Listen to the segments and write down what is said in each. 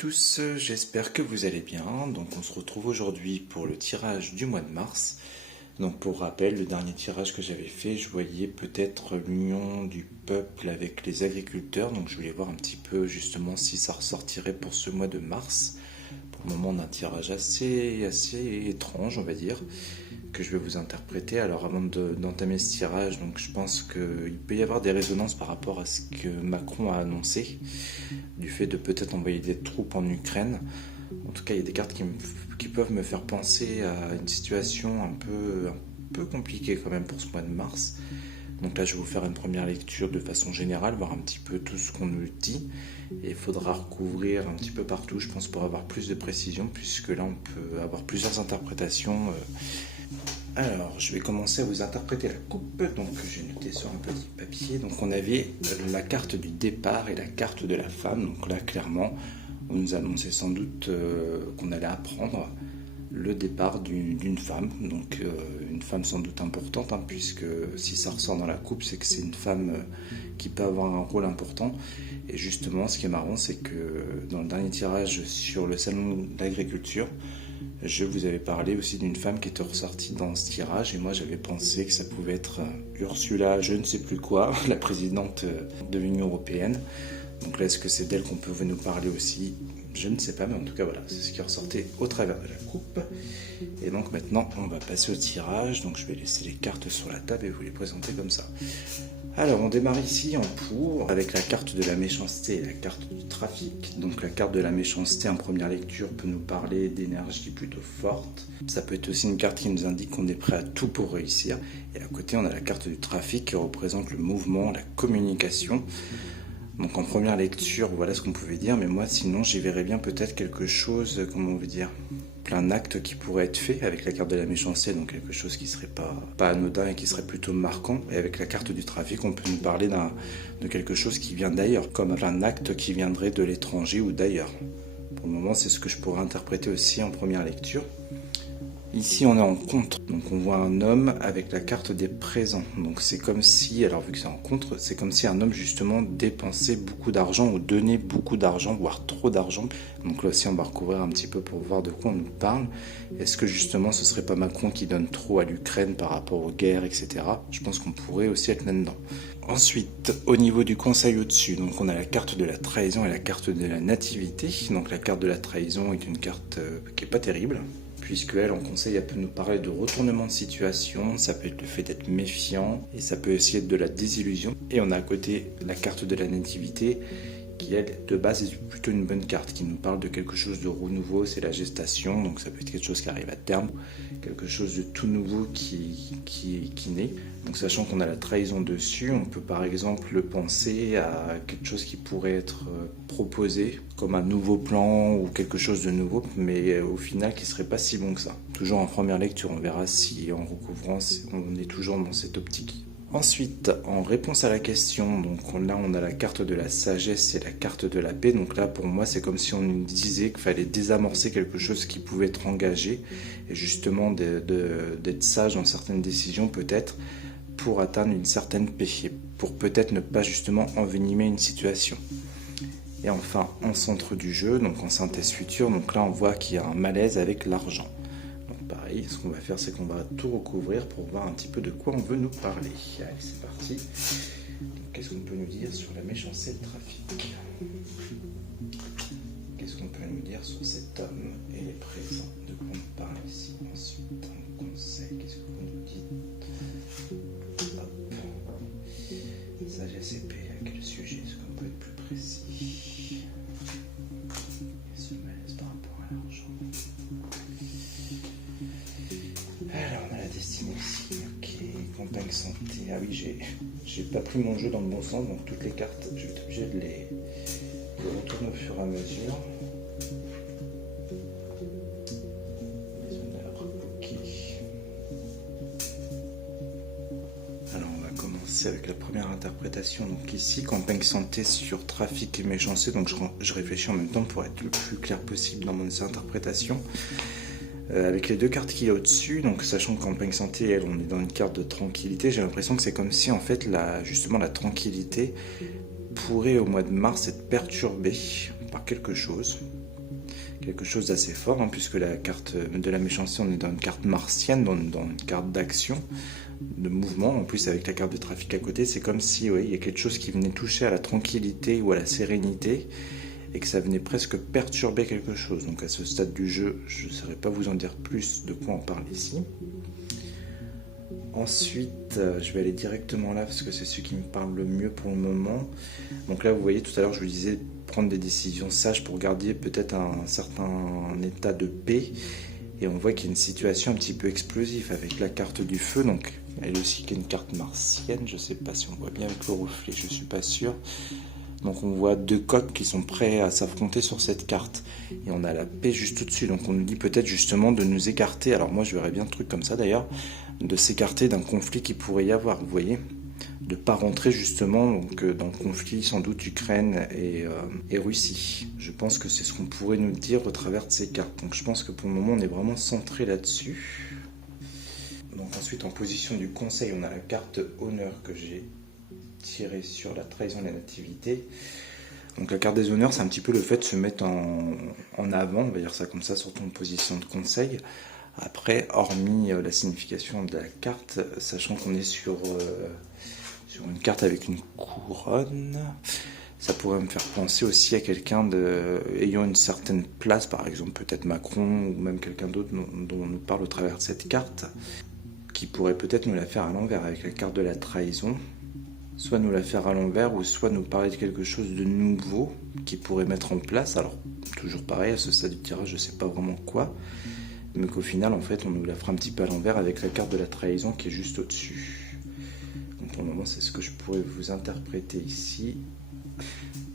tous, j'espère que vous allez bien. Donc on se retrouve aujourd'hui pour le tirage du mois de mars. Donc pour rappel, le dernier tirage que j'avais fait, je voyais peut-être l'union du peuple avec les agriculteurs. Donc je voulais voir un petit peu justement si ça ressortirait pour ce mois de mars. Pour le moment, on a un tirage assez étrange, on va dire, que je vais vous interpréter. Alors avant d'entamer ce tirage, donc je pense qu'il peut y avoir des résonances par rapport à ce que Macron a annoncé, du fait de peut-être envoyer des troupes en Ukraine. En tout cas, il y a des cartes qui peuvent me faire penser à une situation un peu compliquée quand même pour ce mois de mars. Donc là, je vais vous faire une première lecture de façon générale, voir un petit peu tout ce qu'on nous dit. Et il faudra recouvrir un petit peu partout, je pense, pour avoir plus de précision, puisque là, on peut avoir plusieurs interprétations. Alors, je vais commencer à vous interpréter la coupe. Donc, j'ai noté sur un petit papier. Donc, on avait la carte du départ et la carte de la femme. Donc là, clairement, on nous annonçait sans doute qu'on allait apprendre le départ d'une femme, donc une femme sans doute importante, puisque si ça ressort dans la coupe, c'est que c'est une femme qui peut avoir un rôle important. Et justement, ce qui est marrant, c'est que dans le dernier tirage sur le salon d'agriculture, je vous avais parlé aussi d'une femme qui était ressortie dans ce tirage, et moi j'avais pensé que ça pouvait être Ursula, je ne sais plus quoi, la présidente de l'Union européenne. Donc là, est-ce que c'est d'elle qu'on peut nous parler aussi? Je ne sais pas, mais en tout cas, voilà, c'est ce qui ressortait au travers de la coupe. Et donc maintenant, on va passer au tirage. Donc je vais laisser les cartes sur la table et vous les présenter comme ça. Alors, on démarre ici en pour avec la carte de la méchanceté et la carte du trafic. Donc la carte de la méchanceté en première lecture peut nous parler d'énergie plutôt forte. Ça peut être aussi une carte qui nous indique qu'on est prêt à tout pour réussir. Et à côté, on a la carte du trafic qui représente le mouvement, la communication. Donc en première lecture, voilà ce qu'on pouvait dire, mais moi sinon j'y verrais bien peut-être quelque chose, comment on veut dire, plein acte qui pourrait être fait avec la carte de la méchanceté, donc quelque chose qui serait pas anodin et qui serait plutôt marquant. Et avec la carte du trafic, on peut nous parler de quelque chose qui vient d'ailleurs, comme un acte qui viendrait de l'étranger ou d'ailleurs. Pour le moment, c'est ce que je pourrais interpréter aussi en première lecture. Ici, on est en contre, donc on voit un homme avec la carte des présents. Donc c'est comme si, alors vu que c'est en contre, c'est comme si un homme justement dépensait beaucoup d'argent ou donnait beaucoup d'argent, voire trop d'argent. Donc là aussi, on va recouvrir un petit peu pour voir de quoi on nous parle. Est-ce que justement, ce serait pas Macron qui donne trop à l'Ukraine par rapport aux guerres, etc. Je pense qu'on pourrait aussi être là-dedans. Ensuite, au niveau du conseil au-dessus, donc on a la carte de la trahison et la carte de la nativité. Donc la carte de la trahison est une carte qui est pas terrible, puisque elle, en conseil, elle peut nous parler de retournement de situation, ça peut être le fait d'être méfiant, et ça peut aussi être de la désillusion. Et on a à côté la carte de la nativité, qui elle, de base, est plutôt une bonne carte, qui nous parle de quelque chose de renouveau, c'est la gestation, donc ça peut être quelque chose qui arrive à terme, quelque chose de tout nouveau qui naît. Donc sachant qu'on a la trahison dessus, on peut par exemple penser à quelque chose qui pourrait être proposé comme un nouveau plan ou quelque chose de nouveau, mais au final qui serait pas si bon que ça. Toujours en première lecture, on verra si en recouvrant, on est toujours dans cette optique. Ensuite, en réponse à la question, donc là on a la carte de la sagesse et la carte de la paix. Donc là pour moi c'est comme si on nous disait qu'il fallait désamorcer quelque chose qui pouvait être engagé et justement d'être sage dans certaines décisions peut-être pour atteindre une certaine paix, pour peut-être ne pas justement envenimer une situation. Et enfin en centre du jeu, donc en synthèse future, donc là on voit qu'il y a un malaise avec l'argent. Pareil, ce qu'on va faire, c'est qu'on va tout recouvrir pour voir un petit peu de quoi on veut nous parler. Allez, c'est parti. Qu'est-ce qu'on peut nous dire sur la méchanceté et le trafic? Qu'est-ce qu'on peut nous dire sur cet homme et les présents? De quoi on nous parle ici? Ensuite, en conseil, qu'est-ce que vous nous dites? Hop. Sagesse et paix, à quel sujet? Est-ce qu'on peut être plus précis? Et ce malaise par rapport à l'argent. Alors on a la destinée ici, ok, campagne santé, ah oui j'ai pas pris mon jeu dans le bon sens, donc toutes les cartes, je vais être obligé de les retourner au fur et à mesure. Ok. Alors on va commencer avec la première interprétation, donc ici, campagne santé sur trafic et méchanceté, donc je réfléchis en même temps pour être le plus clair possible dans mon interprétation. Avec les deux cartes qu'il y a au-dessus, donc sachant que campagne santé, elle, on est dans une carte de tranquillité, j'ai l'impression que c'est comme si en fait justement la tranquillité pourrait au mois de mars être perturbée par quelque chose, quelque chose d'assez fort, hein, puisque la carte de la méchanceté, on est dans une carte martienne, dans une carte d'action, de mouvement. En plus, avec la carte de trafic à côté, c'est comme si il y a quelque chose qui venait toucher à la tranquillité ou à la sérénité, et que ça venait presque perturber quelque chose. Donc à ce stade du jeu, je ne saurais pas vous en dire plus de quoi on parle ici. Ensuite, je vais aller directement là parce que c'est celui qui me parle le mieux pour le moment. Donc là, vous voyez, tout à l'heure, je vous disais prendre des décisions sages pour garder peut-être un certain état de paix. Et on voit qu'il y a une situation un petit peu explosive avec la carte du feu. Donc elle aussi qui est une carte martienne. Je ne sais pas si on voit bien avec le reflet, je ne suis pas sûr. Donc on voit deux coqs qui sont prêts à s'affronter sur cette carte. Et on a la paix juste au-dessus. Donc on nous dit peut-être justement de nous écarter. Alors moi je verrais bien un truc comme ça d'ailleurs. De s'écarter d'un conflit qui pourrait y avoir, vous voyez. De ne pas rentrer justement donc, dans le conflit sans doute Ukraine et Russie. Je pense que c'est ce qu'on pourrait nous dire au travers de ces cartes. Donc je pense que pour le moment on est vraiment centré là-dessus. Donc ensuite en position du conseil on a la carte honneur que j'ai tirée sur la trahison et la nativité. Donc la carte des honneurs c'est un petit peu le fait de se mettre en avant, on va dire ça comme ça, surtout en position de conseil. Après, hormis la signification de la carte, sachant qu'on est sur une carte avec une couronne, ça pourrait me faire penser aussi à quelqu'un ayant une certaine place, par exemple peut-être Macron ou même quelqu'un d'autre dont on nous parle au travers de cette carte, qui pourrait peut-être nous la faire à l'envers avec la carte de la trahison, soit nous la faire à l'envers ou soit nous parler de quelque chose de nouveau qui pourrait mettre en place. Alors toujours pareil, à ce stade du tirage, je ne sais pas vraiment quoi, mais qu'au final en fait on nous la fera un petit peu à l'envers avec la carte de la trahison qui est juste au-dessus. Donc pour le moment c'est ce que je pourrais vous interpréter ici.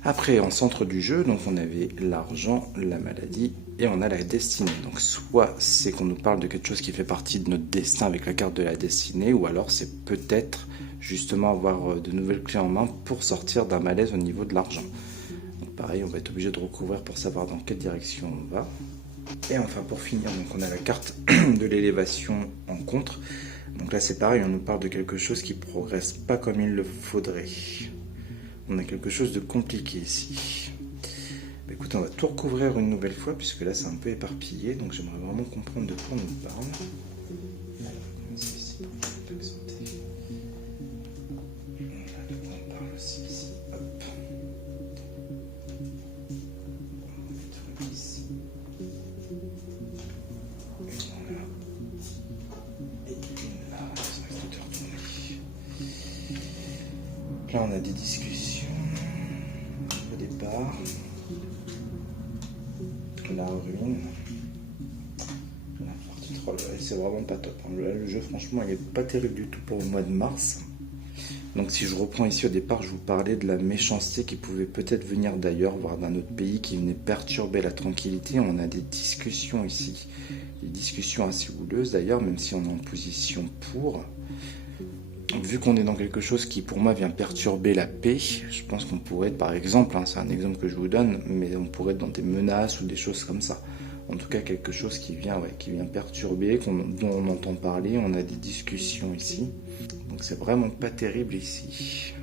Après en centre du jeu, donc on avait l'argent, la maladie et on a la destinée. Donc soit c'est qu'on nous parle de quelque chose qui fait partie de notre destin avec la carte de la destinée, ou alors c'est peut-être justement avoir de nouvelles clés en main pour sortir d'un malaise au niveau de l'argent. Donc pareil, on va être obligé de recouvrir pour savoir dans quelle direction on va. Et enfin pour finir, donc on a la carte de l'élévation en contre. Donc là c'est pareil, on nous parle de quelque chose qui progresse pas comme il le faudrait. On a quelque chose de compliqué ici. Bah, écoutez, on va tout recouvrir une nouvelle fois puisque là c'est un peu éparpillé, donc j'aimerais vraiment comprendre de quoi on nous parle. Alors, on va commencer ici pour que je puisse accenter. Voilà, de quoi on parle aussi ici. Hop. On va mettre ici. Une là. Et une là. Ça reste tout retourné. Là on a des discussions au départ. La ruine. La partie 3, c'est vraiment pas top. Là, le jeu, franchement, il est pas terrible du tout pour le mois de mars. Donc, si je reprends ici au départ, je vous parlais de la méchanceté qui pouvait peut-être venir d'ailleurs, voire d'un autre pays, qui venait perturber la tranquillité. On a des discussions ici, des discussions assez houleuses d'ailleurs, même si on est en position pour. Vu qu'on est dans quelque chose qui pour moi vient perturber la paix, je pense qu'on pourrait être par exemple, c'est un exemple que je vous donne, mais on pourrait être dans des menaces ou des choses comme ça. En tout cas quelque chose qui vient perturber, dont on entend parler, on a des discussions ici. Donc c'est vraiment pas terrible ici.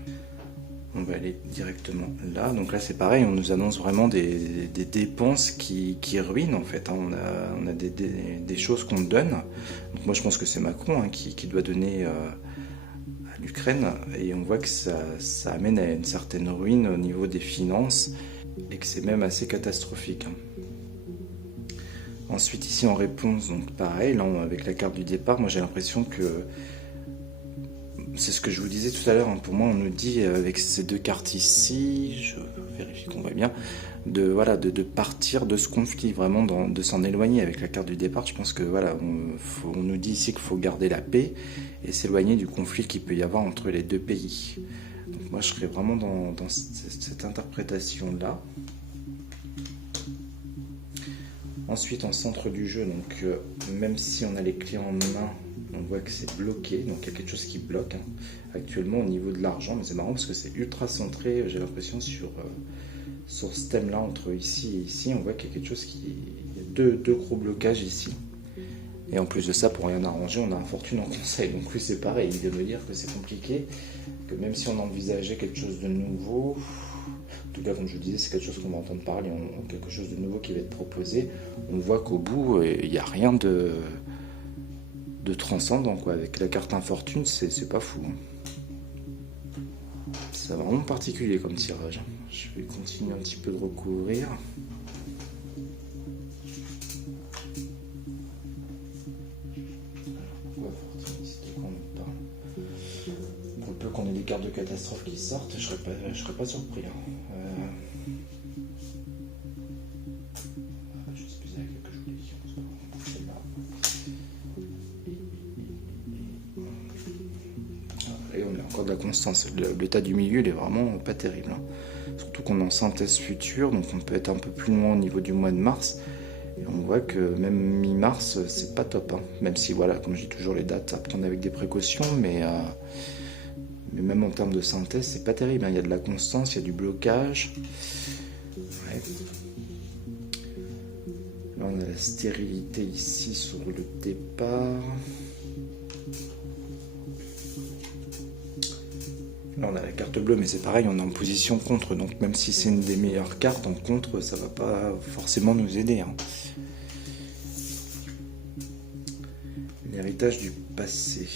On va aller directement là. Donc là c'est pareil, on nous annonce vraiment des dépenses qui ruinent en fait. On a des choses qu'on donne. Donc moi je pense que c'est Macron qui doit donner l'Ukraine, et on voit que ça amène à une certaine ruine au niveau des finances et que c'est même assez catastrophique. Ensuite ici en réponse, donc pareil, là avec la carte du départ, moi j'ai l'impression que c'est ce que je vous disais tout à l'heure, pour moi on nous dit avec ces deux cartes ici, je vérifie qu'on voit bien, de partir de ce conflit, vraiment de s'en éloigner avec la carte du départ. Je pense que voilà, on nous dit ici qu'il faut garder la paix et s'éloigner du conflit qu'il peut y avoir entre les deux pays. Donc moi je serais vraiment dans cette interprétation-là. Ensuite en centre du jeu, donc même si on a les clés en main, on voit que c'est bloqué, donc il y a quelque chose qui bloque actuellement au niveau de l'argent, mais c'est marrant parce que c'est ultra centré, j'ai l'impression, sur ce thème-là, entre ici et ici. On voit qu'il y a quelque chose il y a deux gros blocages ici. Et en plus de ça, pour rien arranger, on a un fortune en conseil. Donc lui c'est pareil, il vient me dire que c'est compliqué, que même si on envisageait quelque chose de nouveau, En tout cas, comme je vous disais, c'est quelque chose qu'on va entendre parler, quelque chose de nouveau qui va être proposé. On voit qu'au bout, il n'y a rien de transcendant, quoi. Avec la carte infortune, c'est pas fou. C'est vraiment particulier comme tirage. Je vais continuer un petit peu de recouvrir. Pour le peu qu'on ait des cartes de catastrophe qui sortent, je serais pas surpris. Je sais plus avec que je voulais dire. Et on a encore de la constance. L'état du milieu, il est vraiment pas terrible. Surtout qu'on est en synthèse future, donc on peut être un peu plus loin au niveau du mois de mars. Et on voit que même mi-mars, c'est pas top. Même si, voilà, comme je dis toujours, les dates à prendre avec des précautions, mais même en termes de synthèse, c'est pas terrible. Il y a de la constance, il y a du blocage. Ouais. Là, on a la stérilité ici sur le départ. Là, on a la carte bleue, mais c'est pareil, on est en position contre. Donc, même si c'est une des meilleures cartes, en contre, ça va pas forcément nous aider. L'héritage du passé.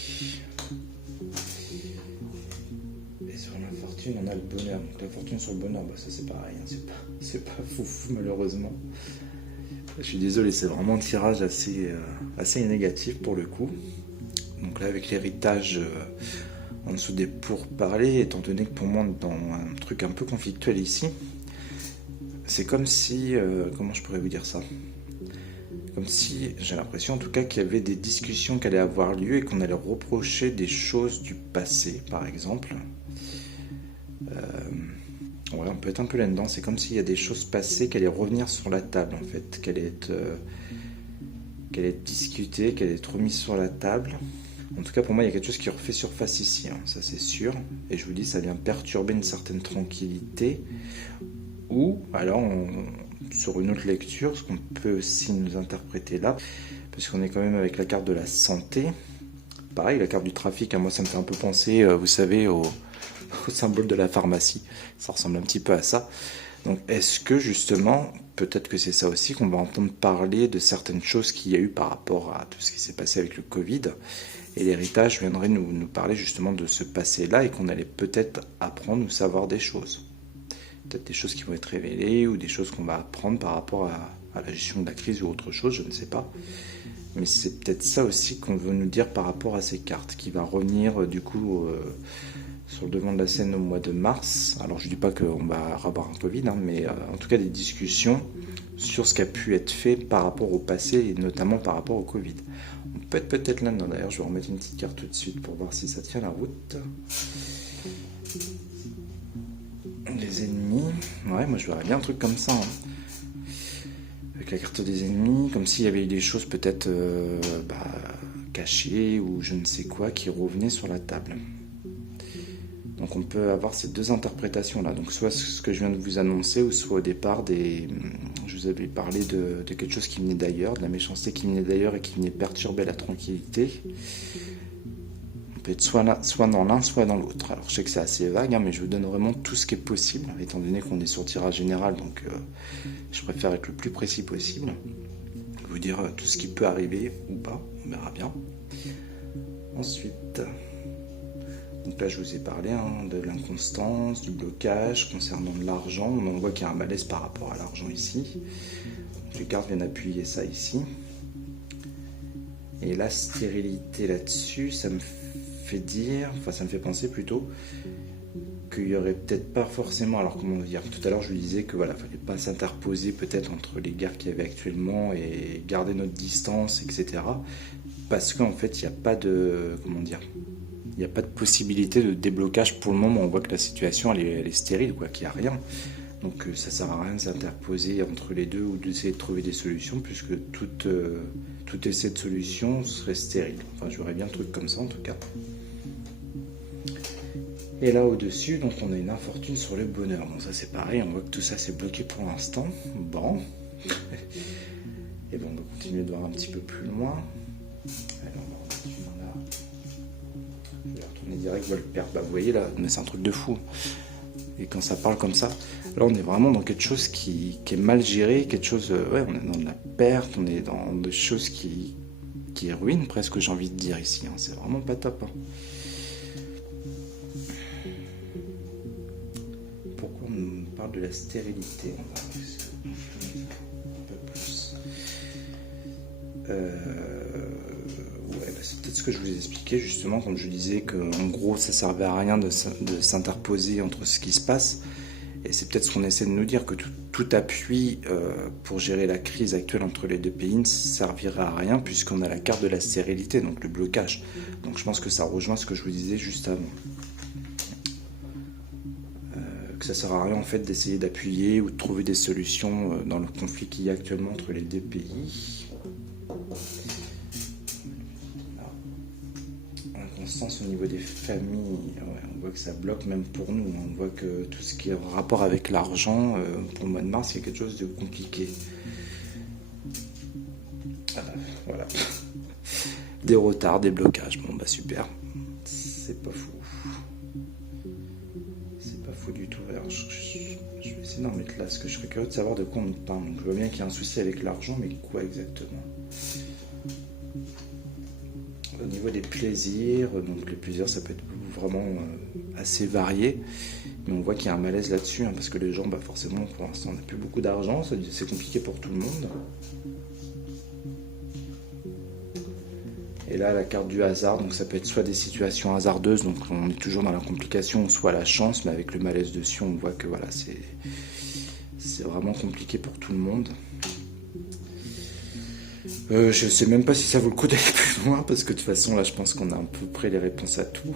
Et sur l'infortune, on a le bonheur. Donc, la fortune sur le bonheur, ça c'est pareil. C'est pas foufou, malheureusement. Je suis désolé, c'est vraiment un tirage assez négatif pour le coup. Donc là, avec l'héritage en dessous des pourparlers, étant donné que pour moi, on est dans un truc un peu conflictuel ici, c'est comme si... comment je pourrais vous dire ça ? Comme si, j'ai l'impression en tout cas qu'il y avait des discussions qui allaient avoir lieu et qu'on allait reprocher des choses du passé, par exemple. Ouais, on peut être un peu là-dedans. C'est comme s'il y a des choses passées qui allaient revenir sur la table, en fait, qui allaient être discutées, qui allaient être remises sur la table. En tout cas, pour moi, il y a quelque chose qui refait surface ici, ça c'est sûr. Et je vous dis, ça vient perturber une certaine tranquillité. Ou, alors, sur une autre lecture, ce qu'on peut aussi nous interpréter là, parce qu'on est quand même avec la carte de la santé. Pareil, la carte du trafic, moi ça me fait un peu penser, vous savez, au symbole de la pharmacie. Ça ressemble un petit peu à ça. Donc est-ce que justement, peut-être que c'est ça aussi, qu'on va entendre parler de certaines choses qu'il y a eu par rapport à tout ce qui s'est passé avec le Covid, et l'héritage viendrait nous parler justement de ce passé-là, et qu'on allait peut-être apprendre ou savoir des choses. Peut-être des choses qui vont être révélées, ou des choses qu'on va apprendre par rapport à la gestion de la crise ou autre chose, je ne sais pas. Mais c'est peut-être ça aussi qu'on veut nous dire par rapport à ces cartes, qui va revenir du coup sur le devant de la scène au mois de mars. Alors je ne dis pas qu'on va avoir un Covid, mais en tout cas des discussions sur ce qui a pu être fait par rapport au passé, et notamment par rapport au Covid. On peut être peut-être là-dedans. D'ailleurs, je vais remettre une petite carte tout de suite pour voir si ça tient la route. Les ennemis. Ouais, moi je verrais bien un truc comme ça. Avec la carte des ennemis, comme s'il y avait eu des choses peut-être cachées ou je ne sais quoi qui revenaient sur la table. Donc on peut avoir ces deux interprétations là, donc soit ce que je viens de vous annoncer, ou soit au départ je vous avais parlé de quelque chose qui venait d'ailleurs, de la méchanceté qui venait d'ailleurs et qui venait perturber la tranquillité. On peut être soit dans l'un, soit dans l'autre. Alors je sais que c'est assez vague, mais je vous donne vraiment tout ce qui est possible, étant donné qu'on est sur tirage général, donc je préfère être le plus précis possible. Vous dire tout ce qui peut arriver ou pas, on verra bien. Ensuite... Donc là, je vous ai parlé de l'inconstance, du blocage concernant de l'argent. On voit qu'il y a un malaise par rapport à l'argent ici. Donc les cartes viennent appuyer ça ici. Et la stérilité là-dessus, ça me fait penser plutôt qu'il n'y aurait peut-être pas forcément... Alors comment dire, tout à l'heure je vous disais que voilà, il ne fallait pas s'interposer peut-être entre les guerres qu'il y avait actuellement et garder notre distance, etc. Parce qu'en fait, il n'y a pas de... Comment dire ? Il n'y a pas de possibilité de déblocage pour le moment. On voit que la situation elle est stérile, qu'il n'y a rien. Donc ça ne sert à rien de s'interposer entre les deux ou d'essayer de trouver des solutions, puisque tout essai de solution serait stérile. Enfin, j'aurais bien un truc comme ça en tout cas. Et là au-dessus, donc on a une infortune sur le bonheur. Bon, ça c'est pareil, on voit que tout ça c'est bloqué pour l'instant. Bon. Et bon, on va continuer de voir un petit peu plus loin. Alors, on va remettre une là. Je vais retourner direct, je vais le perdre. Vous voyez là, mais c'est un truc de fou. Et quand ça parle comme ça, là on est vraiment dans quelque chose qui est mal géré, quelque chose, ouais, on est dans de la perte, on est dans des choses qui ruinent presque, j'ai envie de dire ici, hein. C'est vraiment pas top, hein. Pourquoi on parle de la stérilité? On va un peu plus. Ouais, bah c'est peut-être ce que je vous ai expliqué justement, quand je disais qu'en gros ça servait à rien de s'interposer entre ce qui se passe. Et c'est peut-être ce qu'on essaie de nous dire, que tout appui pour gérer la crise actuelle entre les deux pays ne servira à rien puisqu'on a la carte de la stérilité, donc le blocage. Donc je pense que ça rejoint ce que je vous disais juste avant. Que ça sert à rien en fait d'essayer d'appuyer ou de trouver des solutions dans le conflit qu'il y a actuellement entre les deux pays. Inconstance au niveau des familles, ouais, on voit que ça bloque même pour nous. On voit que tout ce qui est en rapport avec l'argent, pour le mois de mars, c'est quelque chose de compliqué. Voilà. Des retards, des blocages. Bon bah super. C'est pas fou. C'est pas fou du tout. Alors je vais essayer d'en mettre là, parce que je serais curieux de savoir de quoi on parle. Donc je vois bien qu'il y a un souci avec l'argent, mais quoi exactement? Au niveau des plaisirs, donc les plaisirs ça peut être vraiment assez varié, mais on voit qu'il y a un malaise là-dessus, hein, parce que les gens, bah forcément pour l'instant on n'a plus beaucoup d'argent, c'est compliqué pour tout le monde. Et là la carte du hasard, donc ça peut être soit des situations hasardeuses, donc on est toujours dans la complication, soit la chance, mais avec le malaise dessus on voit que voilà, c'est vraiment compliqué pour tout le monde. Je sais même pas si ça vaut le coup d'aller plus loin, parce que de toute façon là je pense qu'on a à peu près les réponses à tout.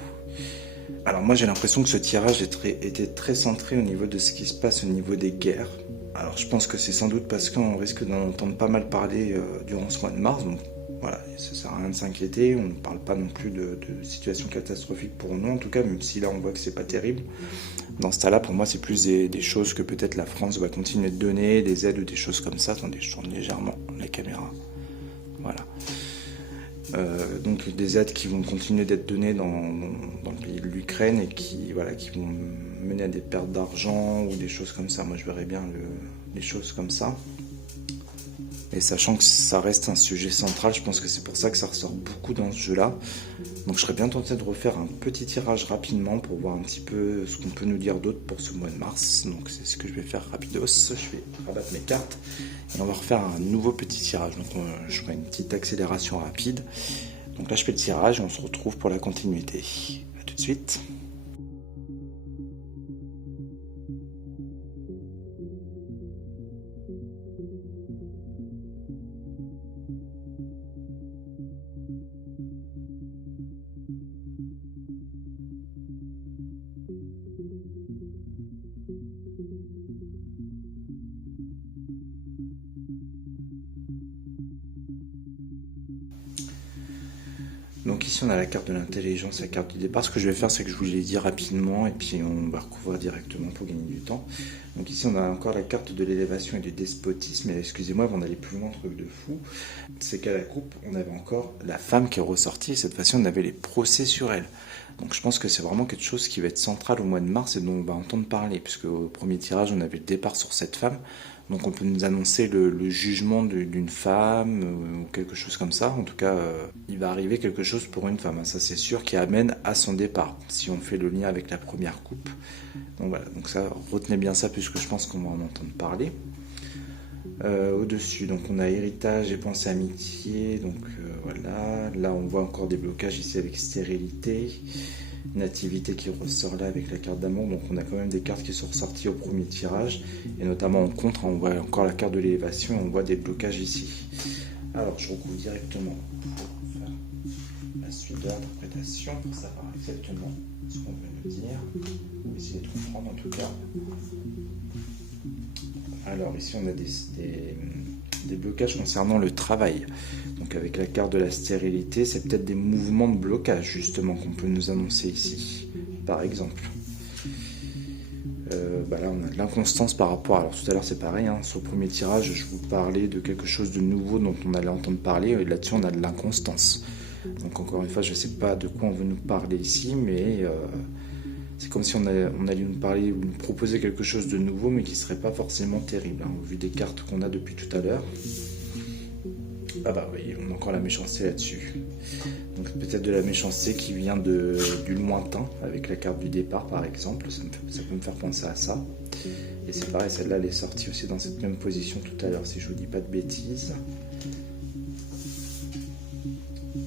Alors moi j'ai l'impression que ce tirage était très centré au niveau de ce qui se passe au niveau des guerres. Alors je pense que c'est sans doute parce qu'on risque d'en entendre pas mal parler durant ce mois de mars, donc voilà, ça sert à rien de s'inquiéter, on ne parle pas non plus de situation catastrophique pour nous en tout cas, même si là on voit que c'est pas terrible. Dans ce cas-là, pour moi, c'est plus des choses que peut-être la France va continuer de donner, des aides ou des choses comme ça. Attendez, je tourne légèrement la caméra. Voilà. Donc des aides qui vont continuer d'être données dans le pays de l'Ukraine et qui vont mener à des pertes d'argent ou des choses comme ça. Moi je verrais bien les choses comme ça. Et sachant que ça reste un sujet central, je pense que c'est pour ça que ça ressort beaucoup dans ce jeu-là. Donc je serais bien tenté de refaire un petit tirage rapidement pour voir un petit peu ce qu'on peut nous dire d'autre pour ce mois de mars. Donc c'est ce que je vais faire rapidos. Je vais rabattre mes cartes et on va refaire un nouveau petit tirage. Donc je ferai une petite accélération rapide. Donc là je fais le tirage et on se retrouve pour la continuité. A tout de suite. Donc ici on a la carte de l'intelligence, la carte du départ. Ce que je vais faire, c'est que je vous l'ai dit rapidement et puis on va recouvrir directement pour gagner du temps. Donc ici on a encore la carte de l'élévation et du despotisme. Et excusez-moi avant d'aller plus loin, truc de fou, c'est qu'à la coupe on avait encore la femme qui est ressortie et cette fois-ci on avait les procès sur elle. Donc je pense que c'est vraiment quelque chose qui va être central au mois de mars et dont on va entendre parler, puisque au premier tirage on avait le départ sur cette femme. Donc on peut nous annoncer le jugement d'une femme ou quelque chose comme ça. En tout cas, il va arriver quelque chose pour une femme, hein, ça c'est sûr, qui amène à son départ, si on fait le lien avec la première coupe. Donc voilà, donc ça, retenez bien ça puisque je pense qu'on va en entendre parler. Au-dessus, donc on a héritage et pensée amitié, donc voilà. Là on voit encore des blocages ici avec stérilité. Nativité qui ressort là avec la carte d'amour, donc on a quand même des cartes qui sont ressorties au premier tirage et notamment en contre on voit encore la carte de l'élévation et on voit des blocages ici. Alors je recouvre directement pour faire la suite de l'interprétation pour savoir exactement ce qu'on veut nous dire, on va essayer de comprendre en tout cas. Alors ici on a des blocages concernant le travail. Donc avec la carte de la stérilité, c'est peut-être des mouvements de blocage justement qu'on peut nous annoncer ici, par exemple. Là on a de l'inconstance par rapport, alors tout à l'heure c'est pareil, hein, sur le premier tirage je vous parlais de quelque chose de nouveau dont on allait entendre parler, et là-dessus on a de l'inconstance. Donc encore une fois je ne sais pas de quoi on veut nous parler ici, mais C'est comme si on allait nous parler ou nous proposer quelque chose de nouveau, mais qui ne serait pas forcément terrible, hein, au vu des cartes qu'on a depuis tout à l'heure. Ah bah oui, on a encore la méchanceté là-dessus. Donc peut-être de la méchanceté qui vient du lointain, avec la carte du départ par exemple, ça peut me faire penser à ça. Et c'est pareil, celle-là elle est sortie aussi dans cette même position tout à l'heure, si je vous dis pas de bêtises.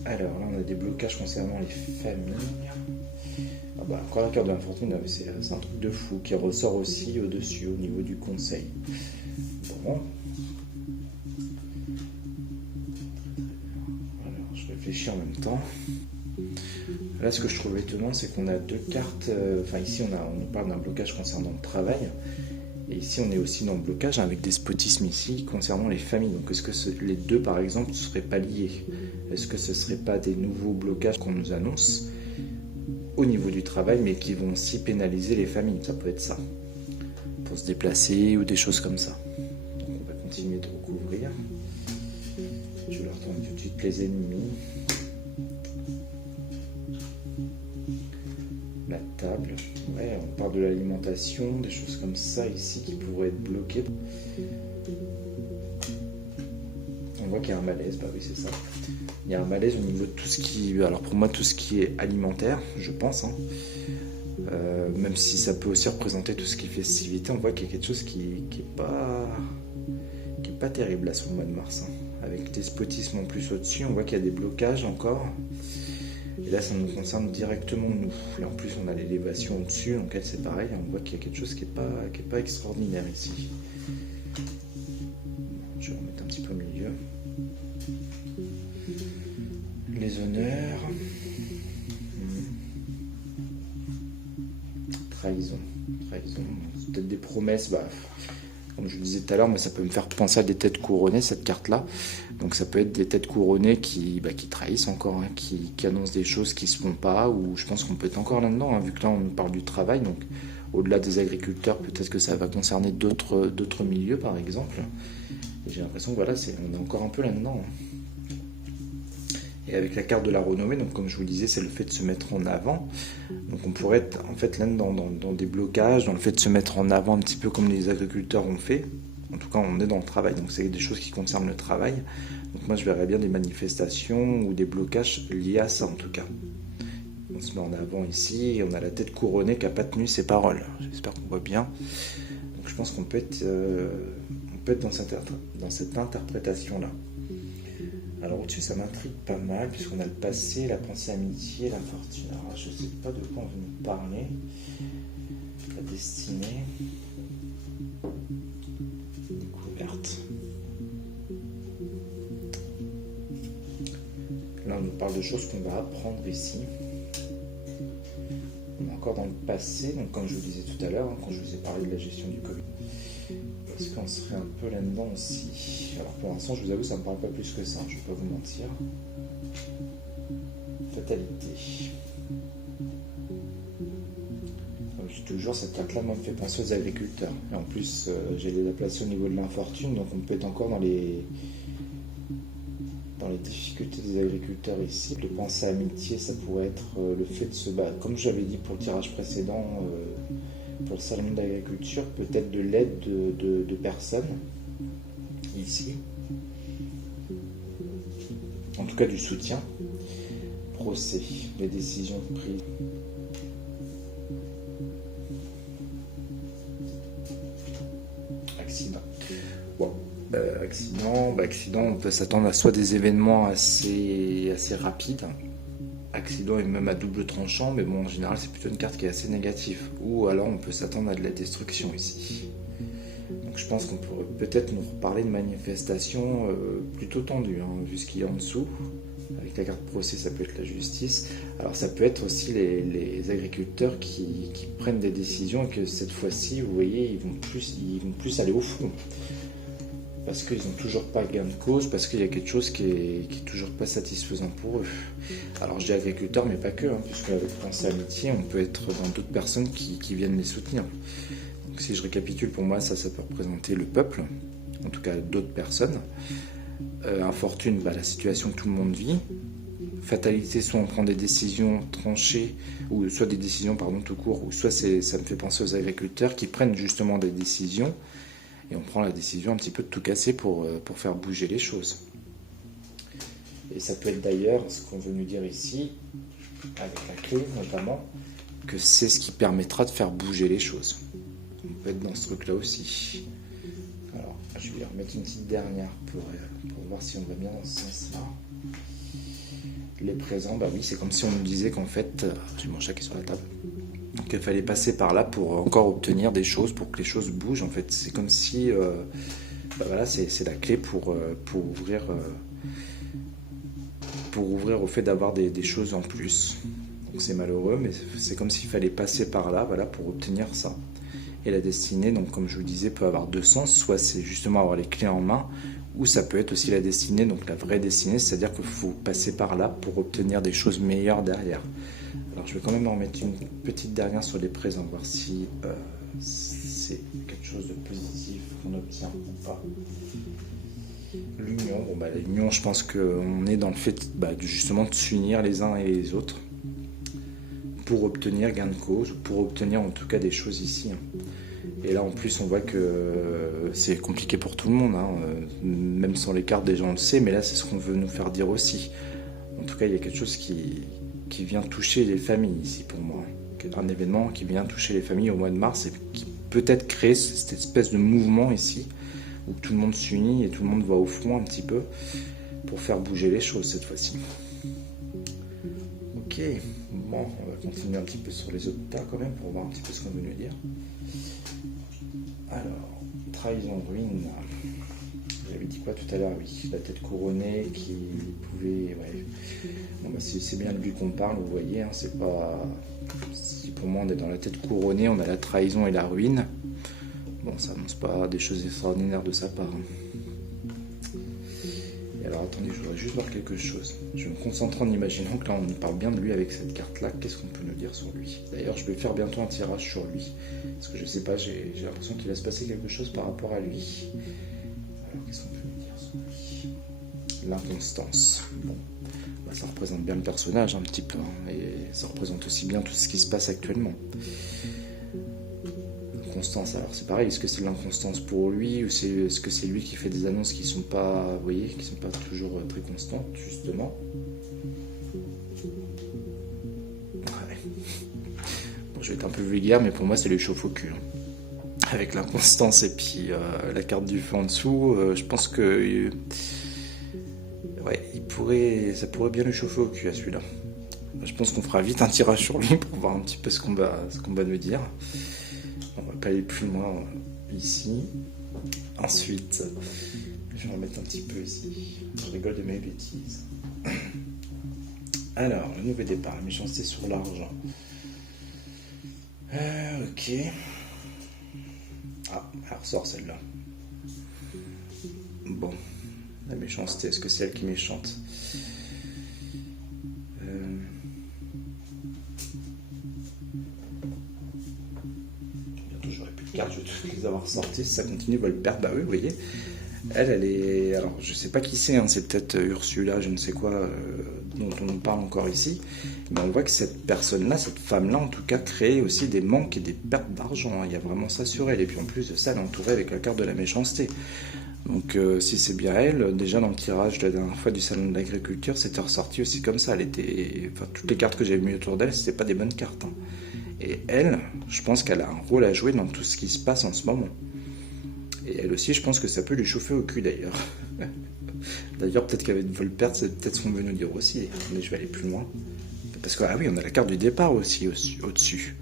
Alors là on a des blocages concernant les familles. Ah bah encore la carte de l'infortune, c'est un truc de fou qui ressort aussi au-dessus, au niveau du conseil. Bon. Réfléchis en même temps. Là, ce que je trouve étonnant, c'est qu'on a deux cartes. Enfin, ici, on nous parle d'un blocage concernant le travail. Et ici, on est aussi dans le blocage avec despotisme ici concernant les familles. Donc, est-ce que les deux, par exemple, ne seraient pas liés? Est-ce que ce ne seraient pas des nouveaux blocages qu'on nous annonce au niveau du travail, mais qui vont aussi pénaliser les familles? Ça peut être ça. Pour se déplacer ou des choses comme ça. Donc, on va continuer de recouvrir. Je leur tourne tout de suite les ennemis. La table. Ouais, on parle de l'alimentation, des choses comme ça ici qui pourraient être bloquées. On voit qu'il y a un malaise, bah oui c'est ça. Il y a un malaise au niveau de tout ce qui... Alors pour moi tout ce qui est alimentaire, je pense. Hein. Même si ça peut aussi représenter tout ce qui est festivité, on voit qu'il y a quelque chose qui est pas terrible là sur le mois de mars. Hein. Avec le despotisme en plus au-dessus, on voit qu'il y a des blocages encore. Et là, ça nous concerne directement nous. Et en plus, on a l'élévation au-dessus, donc elle, c'est pareil. On voit qu'il y a quelque chose qui est pas extraordinaire ici. Je vais remettre un petit peu au milieu. Les honneurs. Trahison. C'est peut-être des promesses, comme je le disais tout à l'heure, mais ça peut me faire penser à des têtes couronnées, cette carte-là. Donc ça peut être des têtes couronnées qui trahissent encore, hein, qui annoncent des choses qui ne se font pas, ou je pense qu'on peut être encore là-dedans, hein, vu que là on nous parle du travail, donc au-delà des agriculteurs, peut-être que ça va concerner d'autres milieux par exemple. Et j'ai l'impression que voilà, on est encore un peu là-dedans. Hein. Et avec la carte de la renommée, donc comme je vous disais, c'est le fait de se mettre en avant. Donc on pourrait être en fait là dans des blocages, dans le fait de se mettre en avant un petit peu comme les agriculteurs ont fait. En tout cas, on est dans le travail, donc c'est des choses qui concernent le travail. Donc moi, je verrais bien des manifestations ou des blocages liés à ça en tout cas. On se met en avant ici, et on a la tête couronnée qui n'a pas tenu ses paroles. J'espère qu'on voit bien. Donc je pense qu'on peut être, dans cette interprétation-là. Alors au-dessus, ça m'intrigue pas mal, puisqu'on a le passé, la pensée amitié, la fortune. Alors je ne sais pas de quoi on veut nous parler. La destinée. Découverte. Là, on nous parle de choses qu'on va apprendre ici. On est encore dans le passé, donc comme je vous disais tout à l'heure, hein, quand je vous ai parlé de la gestion du Covid. Est-ce qu'on serait un peu là-dedans aussi? Alors pour l'instant, je vous avoue, ça ne me parle pas plus que ça, je ne vais pas vous mentir. Fatalité. Comme je dis toujours, cette carte-là me fait penser aux agriculteurs. Et en plus, j'ai la placer au niveau de l'infortune, donc on peut être encore dans les difficultés des agriculteurs ici. Le penser amitié, ça pourrait être le fait de se battre. Comme j'avais dit pour le tirage précédent, pour le salon d'agriculture, peut-être de l'aide de personnes ici. En tout cas du soutien. Procès, les décisions prises. Accident. Bon, accident, on peut s'attendre à soit des événements assez rapides, accident et même à double tranchant, mais bon, en général, c'est plutôt une carte qui est assez négative. Ou alors, on peut s'attendre à de la destruction ici. Donc, je pense qu'on pourrait peut-être nous reparler de manifestations plutôt tendues, hein, vu ce qu'il y a en dessous. Avec la carte procès, ça peut être la justice. Alors, ça peut être aussi les agriculteurs qui prennent des décisions et que cette fois-ci, vous voyez, ils vont plus aller au front. Parce qu'ils n'ont toujours pas gain de cause, parce qu'il y a quelque chose qui est toujours pas satisfaisant pour eux. Alors je dis agriculteurs, mais pas que, hein, puisque avec Pensée Amitié, on peut être dans d'autres personnes qui viennent les soutenir. Donc si je récapitule, pour moi, ça peut représenter le peuple, en tout cas d'autres personnes. Infortune, la situation que tout le monde vit. fatalité, soit on prend des décisions tranchées, ou soit des décisions, pardon, tout court, ou soit ça me fait penser aux agriculteurs qui prennent justement des décisions, et on prend la décision un petit peu de tout casser pour faire bouger les choses. Et ça peut être d'ailleurs ce qu'on veut nous dire ici, avec la clé notamment, que c'est ce qui permettra de faire bouger les choses. On peut être dans ce truc-là aussi. Alors, je vais remettre une petite dernière pour voir si on va bien dans ce sens-là. Les présents, bah oui, c'est comme si on nous disait qu'en fait, j'ai mon chat qui est sur la table, qu'il fallait passer par là pour encore obtenir des choses, pour que les choses bougent. En fait, c'est comme si, voilà, c'est la clé pour ouvrir au fait d'avoir des choses en plus. Donc c'est malheureux, mais c'est comme s'il fallait passer par là, voilà, pour obtenir ça. Et la destinée, donc comme je vous disais, peut avoir deux sens. Soit c'est justement avoir les clés en main, ou ça peut être aussi la destinée, donc la vraie destinée, c'est-à-dire qu'il faut passer par là pour obtenir des choses meilleures derrière. Alors je vais quand même en mettre une petite dernière sur les présents, voir si c'est quelque chose de positif qu'on obtient ou pas. L'union, bon bah l'union, je pense qu'on est dans le fait justement de s'unir les uns et les autres pour obtenir gain de cause, ou pour obtenir en tout cas des choses ici. Et là en plus on voit que c'est compliqué pour tout le monde, même sans les cartes déjà on le sait, mais là c'est ce qu'on veut nous faire dire aussi. En tout cas il y a quelque chose qui vient toucher les familles ici pour moi. Un événement qui vient toucher les familles au mois de mars et qui peut-être crée cette espèce de mouvement ici, où tout le monde s'unit et tout le monde va au front un petit peu pour faire bouger les choses cette fois-ci. Ok, bon, on va continuer un petit peu sur les autres tas quand même pour voir un petit peu ce qu'on veut nous dire. Alors, trahison, ruine. J'avais dit quoi tout à l'heure? Oui, la tête couronnée qui pouvait... Ouais. Bon, c'est bien de lui qu'on parle, vous voyez, c'est pas... Si pour moi on est dans la tête couronnée, on a la trahison et la ruine. Bon, ça annonce pas des choses extraordinaires de sa part. Et alors attendez, je voudrais juste voir quelque chose. Je vais me concentrer en imaginant que là on y parle bien de lui avec cette carte-là. Qu'est-ce qu'on peut nous dire sur lui? D'ailleurs, je vais faire bientôt un tirage sur lui. Parce que je sais pas, j'ai l'impression qu'il va se passer quelque chose par rapport à lui. Alors qu'est-ce qu'on peut nous dire sur lui? L'inconstance. Bon, ça représente bien le personnage un petit peu. Et ça représente aussi bien tout ce qui se passe actuellement. L'inconstance, alors c'est pareil, est-ce que c'est de l'inconstance pour lui ou est-ce que c'est lui qui fait des annonces qui sont pas, vous voyez, qui sont pas toujours très constantes justement. Ouais. Bon, je vais être un peu vulgaire, mais pour moi c'est le chauffe au cul. Avec l'inconstance et puis la carte du feu en dessous, je pense que ouais, ça pourrait bien lui chauffer au cul à celui-là. Je pense qu'on fera vite un tirage sur lui pour voir un petit peu ce qu'on va nous dire. On va pas aller plus loin ici. Ensuite, je vais en mettre un petit peu ici. Je rigole de mes bêtises. Alors, le nouveau départ, la méchanceté sur l'argent. Ok. Ah, elle ressort celle-là. Bon, la méchanceté, est-ce que c'est elle qui est méchante? Car je vais tous les avoir sortis, si ça continue, va le perdre. Bah oui, vous voyez, elle est... Alors, je sais pas qui c'est, c'est peut-être Ursula, je ne sais quoi, dont on nous parle encore ici. Mais on voit que cette personne-là, cette femme-là, en tout cas, crée aussi des manques et des pertes d'argent. Il y a vraiment ça sur elle. Et puis en plus de ça, elle est entourée avec la carte de la méchanceté. Donc si c'est bien elle, déjà dans le tirage de la dernière fois du salon de l'agriculture, c'était ressorti aussi comme ça. Enfin, toutes les cartes que j'avais mis autour d'elle, c'était pas des bonnes cartes. Et elle, je pense qu'elle a un rôle à jouer dans tout ce qui se passe en ce moment. Et elle aussi, je pense que ça peut lui chauffer au cul d'ailleurs. D'ailleurs, peut-être qu'avec Volpert, c'est peut-être ce qu'on veut nous dire aussi. Mais je vais aller plus loin. Parce que, ah oui, on a la carte du départ aussi au-dessus.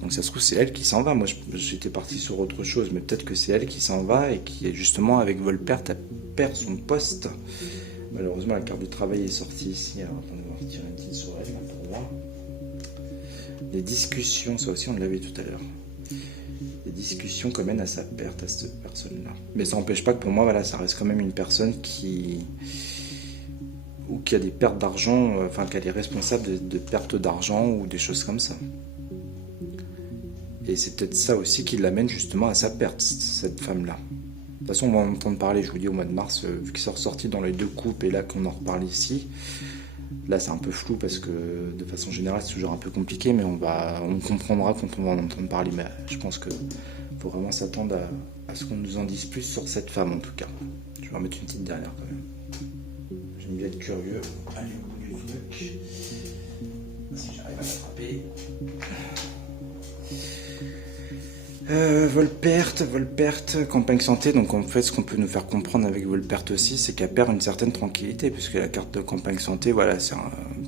Donc ça se trouve, c'est elle qui s'en va. Moi, j'étais parti sur autre chose, mais peut-être que c'est elle qui s'en va et qui, justement, avec Volpert, elle perd son poste. Malheureusement, la carte du travail est sortie ici. Alors, attendez, on va retirer une petite sur elle, là, pour voir. Les discussions, ça aussi on l'avait tout à l'heure. Les discussions qui mènent à sa perte, à cette personne-là. Mais ça n'empêche pas que pour moi, voilà, ça reste quand même une personne qui a des pertes d'argent, enfin qu'elle est responsable de pertes d'argent ou des choses comme ça. Et c'est peut-être ça aussi qui l'amène justement à sa perte, cette femme-là. De toute façon, on va en entendre parler, je vous dis, au mois de mars, vu qu'ils sont ressortis dans les deux coupes et là qu'on en reparle ici. Là c'est un peu flou parce que de façon générale c'est toujours un peu compliqué, mais on comprendra quand on va en entendre parler. Mais je pense qu'il faut vraiment s'attendre à ce qu'on nous en dise plus sur cette femme en tout cas. Je vais en mettre une petite dernière quand même. J'aime bien être curieux. Allez au bout du truc. Si j'arrive à l'attraper. Volperte, campagne santé. Donc en fait, ce qu'on peut nous faire comprendre avec Volperte aussi, c'est qu'elle perd une certaine tranquillité, puisque la carte de campagne santé, voilà,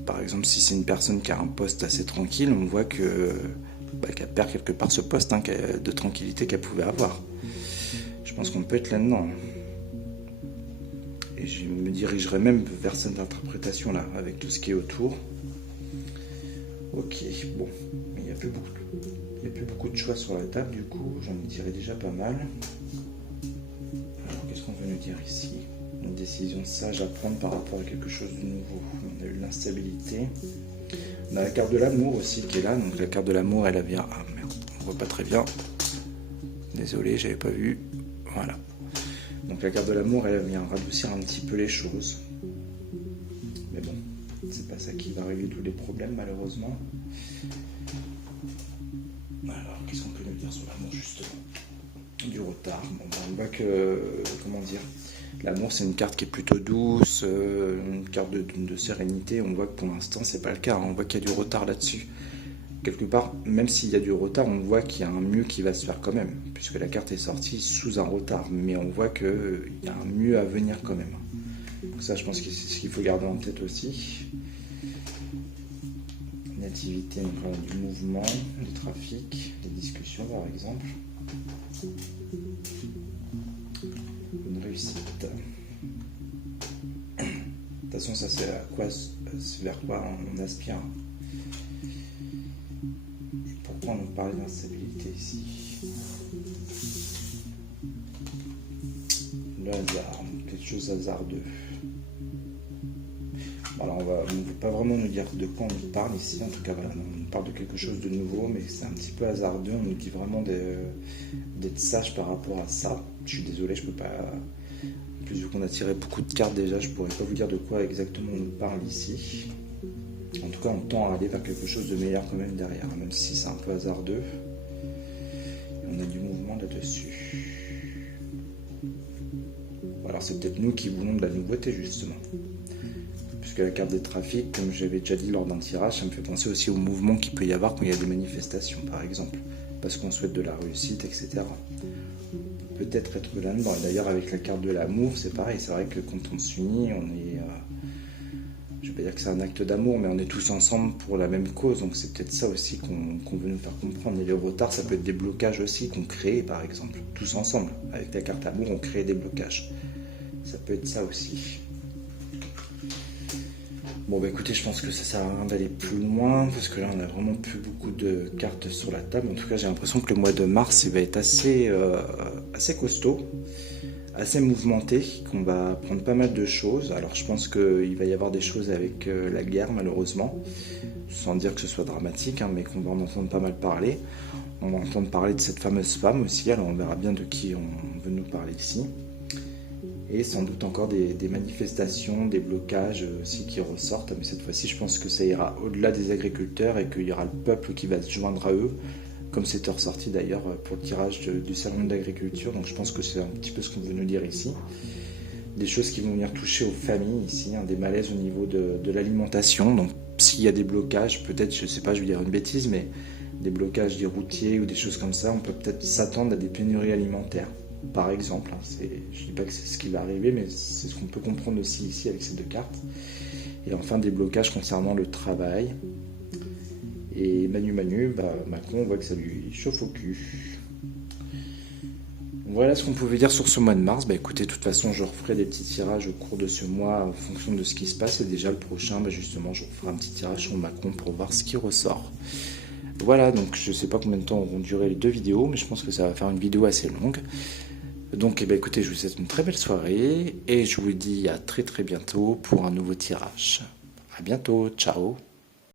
par exemple, si c'est une personne qui a un poste assez tranquille, on voit qu'elle perd quelque part ce poste de tranquillité qu'elle pouvait avoir. Je pense qu'on peut être là-dedans. Et je me dirigerai même vers cette interprétation-là, avec tout ce qui est autour. Ok, bon, il n'y a plus beaucoup de choix sur la table, du coup, j'en dirais déjà pas mal. Alors, qu'est-ce qu'on veut nous dire ici? Une décision sage à prendre par rapport à quelque chose de nouveau. On a eu l'instabilité. On a la carte de l'amour aussi qui est là. Donc la carte de l'amour, elle vient... Ah merde, on voit pas très bien. Désolé, j'avais pas vu. Voilà. Donc la carte de l'amour, elle vient radoucir un petit peu les choses. Mais bon, c'est pas ça qui va régler tous les problèmes, malheureusement. Alors, qu'est-ce qu'on peut nous dire sur l'amour, justement? Du retard. Bon, on voit que, comment dire, l'amour, c'est une carte qui est plutôt douce, une carte de sérénité. On voit que pour l'instant, c'est pas le cas. On voit qu'il y a du retard là-dessus. Quelque part, même s'il y a du retard, on voit qu'il y a un mieux qui va se faire quand même, puisque la carte est sortie sous un retard. Mais on voit qu'il y a un mieux à venir quand même. Donc ça, je pense que c'est ce qu'il faut garder en tête aussi. Une activité, du mouvement, du trafic, des discussions par exemple. Une réussite. De toute façon, ça c'est vers quoi on aspire. Et pourquoi on nous parle d'instabilité ici? Le hasard, quelque chose hasardeux. Alors on ne veut pas vraiment nous dire de quoi on nous parle ici, en tout cas voilà, on nous parle de quelque chose de nouveau, mais c'est un petit peu hasardeux, on nous dit vraiment d'être sage par rapport à ça. Je suis désolé, je peux pas, en plus vu qu'on a tiré beaucoup de cartes déjà, je pourrais pas vous dire de quoi exactement on nous parle ici. En tout cas on tend à aller vers quelque chose de meilleur quand même derrière, même si c'est un peu hasardeux. Et on a du mouvement là-dessus. Alors c'est peut-être nous qui voulons de la nouveauté justement. Puisque la carte des trafics, comme j'avais déjà dit lors d'un tirage, ça me fait penser aussi au mouvement qu'il peut y avoir quand il y a des manifestations, par exemple, parce qu'on souhaite de la réussite, etc. Peut-être être là-dedans. Et d'ailleurs, avec la carte de l'amour, c'est pareil. C'est vrai que quand on s'unit, on est... je ne vais pas dire que c'est un acte d'amour, mais on est tous ensemble pour la même cause. Donc c'est peut-être ça aussi qu'on veut nous faire comprendre. Et le retard, ça peut être des blocages aussi qu'on crée, par exemple. Tous ensemble. Avec la carte amour, on crée des blocages. Ça peut être ça aussi. Bon bah écoutez, je pense que ça sert à rien d'aller plus loin parce que là on a vraiment plus beaucoup de cartes sur la table. En tout cas j'ai l'impression que le mois de mars il va être assez costaud, assez mouvementé, qu'on va apprendre pas mal de choses. Alors je pense qu'il va y avoir des choses avec la guerre malheureusement, sans dire que ce soit dramatique, mais qu'on va en entendre pas mal parler. On va entendre parler de cette fameuse femme aussi, alors on verra bien de qui on veut nous parler ici. Et sans doute encore des manifestations, des blocages aussi qui ressortent. Mais cette fois-ci, je pense que ça ira au-delà des agriculteurs et qu'il y aura le peuple qui va se joindre à eux, comme c'était ressorti d'ailleurs pour le tirage du salon d'agriculture. Donc je pense que c'est un petit peu ce qu'on veut nous dire ici. Des choses qui vont venir toucher aux familles ici, des malaises au niveau de l'alimentation. Donc s'il y a des blocages, peut-être, je ne sais pas, je vais dire une bêtise, mais des blocages des routiers ou des choses comme ça, on peut peut-être s'attendre à des pénuries alimentaires. Par exemple, je ne dis pas que c'est ce qui va arriver, mais c'est ce qu'on peut comprendre aussi ici avec ces deux cartes. Et enfin des blocages concernant le travail. Et Manu, Macron, on voit que ça lui chauffe au cul. Voilà ce qu'on pouvait dire sur ce mois de mars. Écoutez, de toute façon, je referai des petits tirages au cours de ce mois en fonction de ce qui se passe. Et déjà le prochain, justement, je referai un petit tirage sur Macron pour voir ce qui ressort. Voilà, donc je ne sais pas combien de temps auront duré les deux vidéos, mais je pense que ça va faire une vidéo assez longue. Donc écoutez, je vous souhaite une très belle soirée et je vous dis à très bientôt pour un nouveau tirage. À bientôt, ciao.